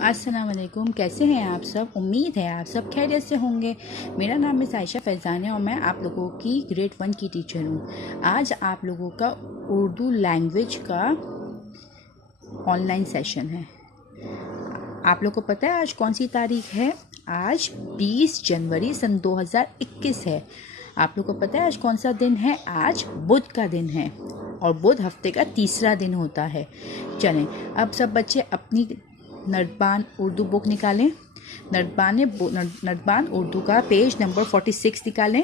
अस्सलाम वालेकुम। कैसे हैं आप सब? उम्मीद है आप सब खैरियत से होंगे। मेरा नाम है आयशा फैज़ान है और मैं आप लोगों की ग्रेड 1 की टीचर हूँ। आज आप लोगों का उर्दू लैंग्वेज का ऑनलाइन सेशन है। आप लोग को पता है आज कौन सी तारीख है? आज 20 जनवरी सन 2021 है। आप लोग को पता है आज कौन सा दिन है? आज बुध का दिन है और बुध हफ्ते का तीसरा दिन होता है। चलें, अब सब बच्चे अपनी नर्बान उर्दू बुक निकालें। नर्बान उर्दू का पेज नंबर 46 निकालें।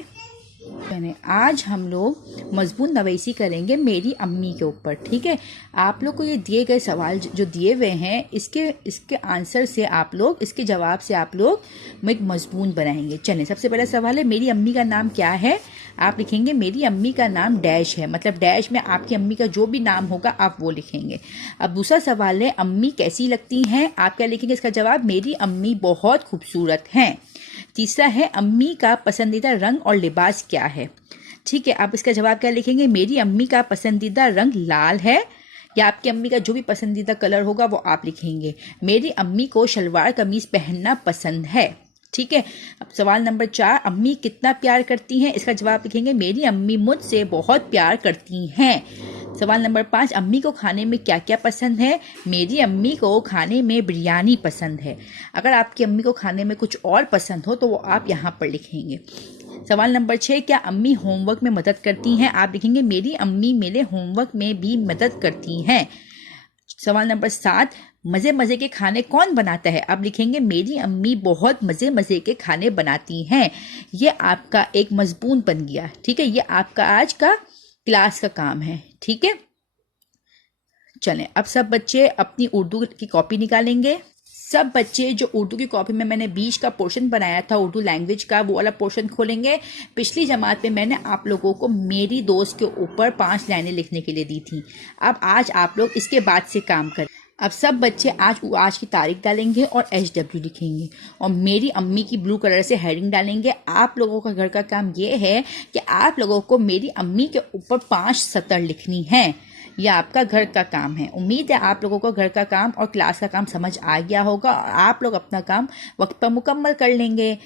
आज हम लोग मजबूत नवीसी करेंगे मेरी अम्मी के ऊपर। ठीक है, आप लोग को ये दिए गए सवाल जो दिए हुए हैं इसके आंसर से आप लोग, इसके जवाब से आप लोग एक मजबूत बनाएंगे। चलें, सबसे पहला सवाल है मेरी अम्मी का नाम क्या है? आप लिखेंगे मेरी अम्मी का नाम डैश है, मतलब डैश में आपकी अम्मी का जो भी नाम होगा आप वो लिखेंगे। अब दूसरा सवाल है अम्मी कैसी लगती हैं? आप क्या लिखेंगे इसका जवाब? मेरी अम्मी बहुत खूबसूरत हैं। तीसरा है अम्मी का पसंदीदा रंग और लिबास क्या है? ठीक है, आप इसका जवाब क्या लिखेंगे? मेरी अम्मी का पसंदीदा रंग लाल है, या आपकी अम्मी का जो भी पसंदीदा कलर होगा वो आप लिखेंगे। मेरी अम्मी को शलवार कमीज पहनना पसंद है। ठीक है, अब सवाल नंबर 4, अम्मी कितना प्यार करती हैं? इसका जवाब लिखेंगे मेरी अम्मी मुझसे बहुत प्यार करती हैं। सवाल नंबर 5, अम्मी को खाने में क्या क्या पसंद है? मेरी अम्मी को खाने में बिरयानी पसंद है। अगर आपकी अम्मी को खाने में कुछ और पसंद हो तो वो आप यहाँ पर लिखेंगे। सवाल नंबर 6, क्या अम्मी होमवर्क में मदद करती हैं? आप लिखेंगे मेरी अम्मी मेरे होमवर्क में भी मदद करती हैं। सवाल नंबर 7, मज़े मज़े के खाने कौन बनाता है? आप लिखेंगे मेरी अम्मी बहुत मज़े मज़े के खाने बनाती हैं। ये आपका एक मजबूत बन गया। ठीक है, ये आपका आज का क्लास का काम है। ठीक है, चलें, अब सब बच्चे अपनी उर्दू की कॉपी निकालेंगे। सब बच्चे जो उर्दू की कॉपी में मैंने बीच का पोर्शन बनाया था उर्दू लैंग्वेज का, वो वाला पोर्शन खोलेंगे। पिछली जमात में मैंने आप लोगों को मेरी दोस्त के ऊपर 5 लाइनें लिखने के लिए दी थी। अब आज आप लोग इसके बाद से काम करें। अब सब बच्चे आज की तारीख डालेंगे और HW लिखेंगे और मेरी अम्मी की ब्लू कलर से हेडिंग डालेंगे। आप लोगों का घर का काम ये है कि आप लोगों को मेरी अम्मी के ऊपर 5 सतर लिखनी है। यह आपका घर का काम है। उम्मीद है आप लोगों को घर का काम और क्लास का काम समझ आ गया होगा और आप लोग अपना काम वक्त पर मुकम्मल कर लेंगे।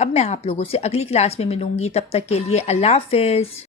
अब मैं आप लोगों से अगली क्लास में मिलूंगी, तब तक के लिए अल्लाह हाफिज़।